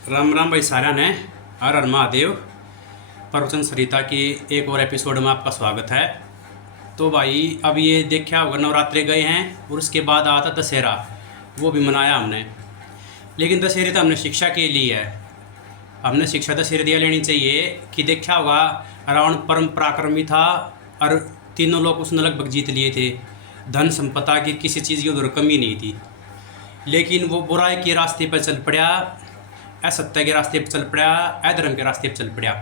राम राम भाई सारा ने। हर हर महादेव। प्रवचन सरिता की एक और एपिसोड में आपका स्वागत है। तो भाई अब ये देखा होगा, नवरात्रे गए हैं और उसके बाद आता दशहरा, वो भी मनाया हमने। लेकिन दशहरे तो हमने शिक्षा के लिए है, हमने शिक्षा दशहरे दिया लेनी चाहिए कि देखा होगा रावण परम पराक्रमी था और तीनों लोग उसने लगभग जीत लिए थे। धन संपदा की किसी चीज़ की उधर कमी नहीं थी, लेकिन वो बुराई के रास्ते पर चल पड़ा, असत्य के रास्ते पर चल पड़ा, अधर्म के रास्ते पर चल पड़ा,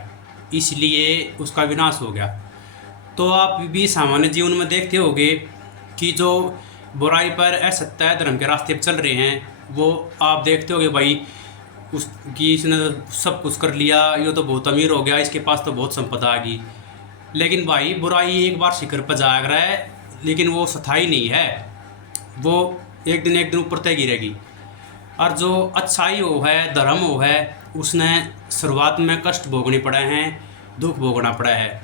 इसलिए उसका विनाश हो गया। तो आप भी सामान्य जीवन में देखते होंगे कि जो बुराई पर असत्य अधर्म के रास्ते पर चल रहे हैं, वो आप देखते होंगे भाई उसकी इसने सब कुछ कर लिया, ये तो बहुत अमीर हो गया, इसके पास तो बहुत संपदा आ गई। लेकिन भाई बुराई एक बार शिखर पर जाग रहा है, लेकिन वो स्थायी नहीं है, वो एक दिन ऊपर तय गिरेगी। और जो अच्छाई हो है, धर्म हो है, उसने शुरुआत में कष्ट भोगने पड़े हैं, दुख भोगना पड़ा है।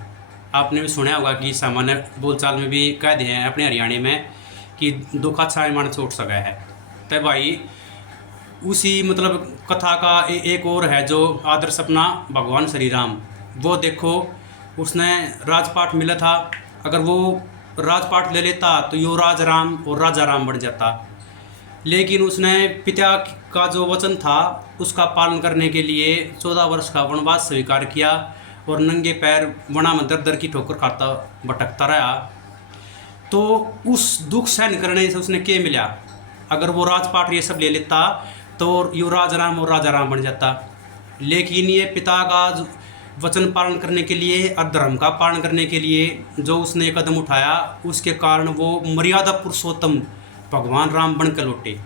आपने भी सुना होगा कि सामान्य बोलचाल में भी कह दिए हैं अपने हरियाणा में कि दुख अच्छा मान छोड़ सका है। तो भाई उसी मतलब कथा का एक और है जो आदर्श अपना भगवान श्री राम। वो देखो उसने राजपाट मिला था, अगर वो राजपाट ले लेता तो युवराज राम और राजा राम बन जाता। लेकिन उसने पिता का जो वचन था उसका पालन करने के लिए 14 वर्ष का वनवास स्वीकार किया और नंगे पैर वना में दर दर की ठोकर खाता भटकता रहा। तो उस दुख सहन करने से उसने क्या मिला? अगर वो राजपाट ये सब ले लेता तो युवराज राम और राजा राम बन जाता। लेकिन ये पिता का वचन पालन करने के लिए और धर्म का पालन करने के लिए जो उसने कदम उठाया, उसके कारण वो मर्यादा पुरुषोत्तम भगवान राम बन कर लौटे।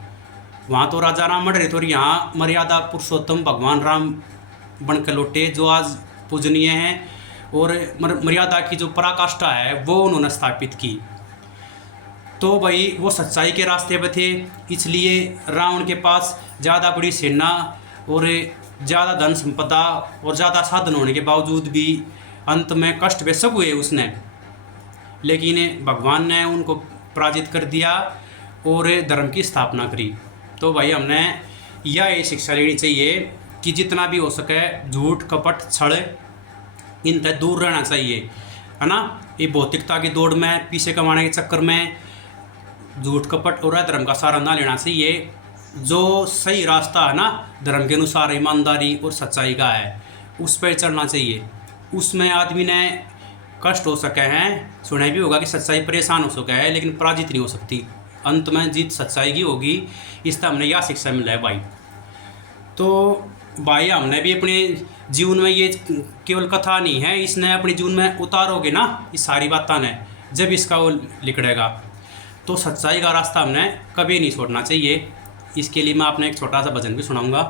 वहाँ तो राजा राम बन रहे थे और यहाँ मर्यादा पुरुषोत्तम भगवान राम बन कर लौटे, जो आज पूजनीय हैं और मर्यादा की जो पराकाष्ठा है वो उन्होंने स्थापित की। तो भाई वो सच्चाई के रास्ते पर थे, इसलिए रावण के पास ज़्यादा बड़ी सेना और ज़्यादा धन संपदा और ज़्यादा साधन होने के बावजूद भी अंत में कष्ट बेशक हुए उसने, लेकिन भगवान ने उनको पराजित कर दिया और धर्म की स्थापना करी। तो भाई हमने यह शिक्षा लेनी चाहिए कि जितना भी हो सके झूठ कपट छल इनसे दूर रहना चाहिए, है ना। ये भौतिकता की दौड़ में पैसे कमाने के चक्कर में झूठ कपट और धर्म का सहारा ना लेना चाहिए। जो सही रास्ता है ना, धर्म के अनुसार ईमानदारी और सच्चाई का है, उस पर चलना चाहिए। उसमें आदमी ने कष्ट हो सके हैं, सुना भी होगा कि सच्चाई परेशान हो सके है, लेकिन पराजित नहीं हो सकती। अंत में जीत सच्चाई की होगी। इससे हमने यह शिक्षा मिला है भाई। तो भाई हमने भी अपने जीवन में, ये केवल कथा नहीं है, इसने अपने जीवन में उतारोगे ना इस सारी बातें ने, जब इसका वो लिखड़ेगा तो सच्चाई का रास्ता हमने कभी नहीं छोड़ना चाहिए। इसके लिए मैं आपने एक छोटा सा भजन भी सुनाऊंगा।